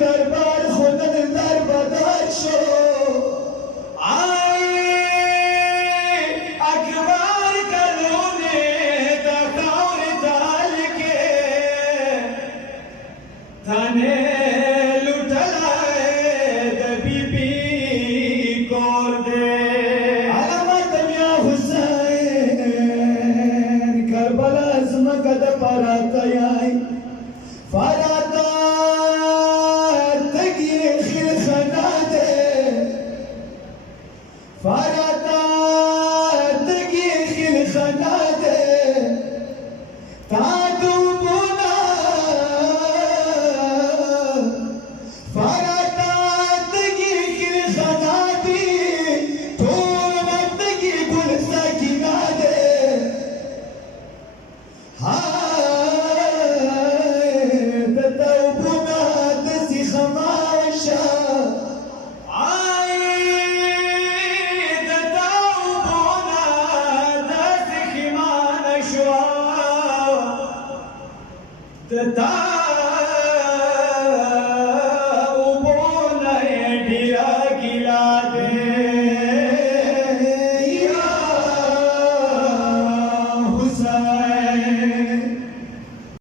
دربار خودت در بدر شو آی اکبر کلونه تکور تال کے تھانے لٹلائے دبی بی کور دے علامت یا حسین کربلا ازمکہ دا پاراتا یائی فاراتا فاراتا تگی خیل خناده تادو بونا فاراتا تگی خیل خنادی طول مردگی گل ساکیناده های تتاو بونا دسی خماشا the